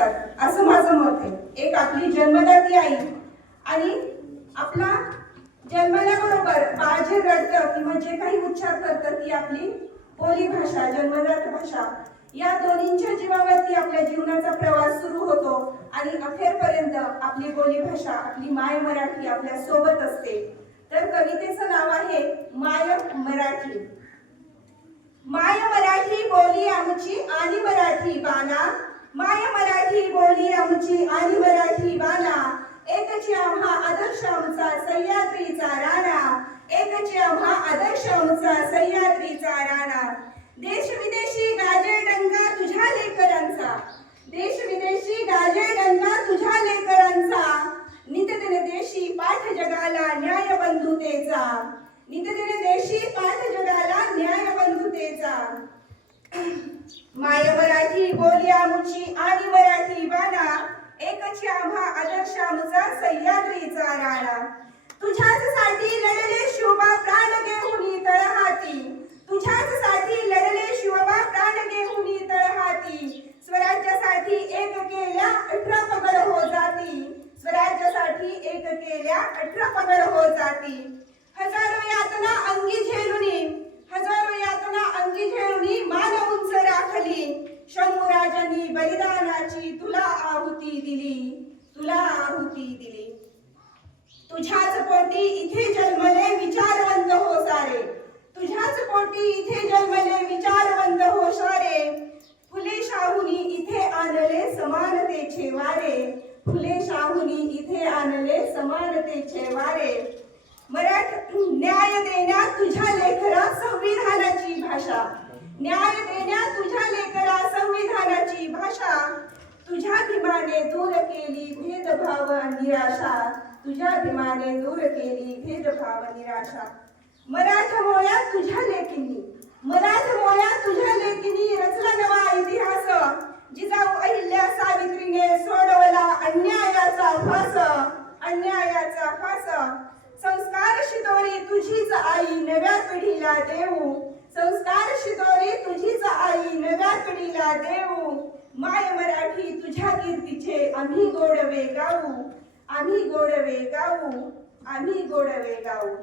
करतात. असं माझं मत आहे. एक आपली जन्मदाती आई आणि आपला जन्मल्याबरोबर बाळ जे रडतं किंवा जे काही उच्चार करतं ती आपली बोली भाषा जन्मदात भाषा या दोन्हींच्या जीवावरती आपल्या जीवनाचा प्रवास सुरू होतो आणि अखेरपर्यंत आपली बोली भाषा आपली माय मराठी आपल्यासोबत असते. तर कवितेचं नाव आहे माय मराठी. माय मराठी बोली आमची आणि मराठी बाना बोली आमची आणि मराठी बाला. एकची आम्हा आदर्श आमचा सह्याद्रीचा राणा. एकची आम्हा आदर्श आमचा सह्याद्रीचा राणा. देश विदेशी गाजे डंगा तुझ्या लेकरांचा. देश विदेशी गाजे डंगा तुझ्या लेकरांचा. नितदिन देशी पाठ जगाला न्याय बंधुतेचा. नितदिन देशी पाठ जगाला न्याय बंधुतेचा. माय मराठी बोली आमुची आणि एकची आम्हा आदर्श आमचा सह्याद्रीचा राणा. तुझ्याच साठी लढले शिवबा प्राण घेऊन तळहाती. तुझ्याच साठी लढले शिवबा प्राण घेऊन तळहाती. स्वराज्यासाठी एक केल्या अठरा पगड हो जाती. स्वराज्यासाठी एक केल्या अठरा पगड हो जाती. हजारो यातना अंगी झेलुनी आहुती दिली? तुझ्याच पोटी इथे जन्मले विचारवंत हो सारे. तुझ्याच पोटी इथे जन्मले विचारवंत हो सारे. फुले शाहूनी इथे आणले समानतेचे वारे. फुले शाहूनी इथे आणले समानतेचे वारे. मराठ न्याय देण्यात तुझ्या लेखरा संविधानाची भाषा. न्याय देण्यात तुझ्या लेखरा संविधानाची भाषा. तुझ्या भीमाने दूर केली भेदभाव निराशा. तुझ्या भीमाने दूर केली भेदभाव निराशा. मराठमोळ्यात तुझ्या लेखिनी मराठमोळ्यात तुझ्या लेखिनी रचला नवा इतिहास. जिजाऊ अहिल्या सावित्रीने सोडवला अन्यायाचा फास. अन्यायाचा फास. संस्कार शिदोरी तुझीच आई नव्या पिढीला देऊ. संस्कार शिदोरी तुझीच आई नव्या पिढीला देऊ. माय मराठी कीर्तीचे आम्ही गोडवे गाऊ आम्ही गोडवे गाऊ आम्ही गोडवे गाऊ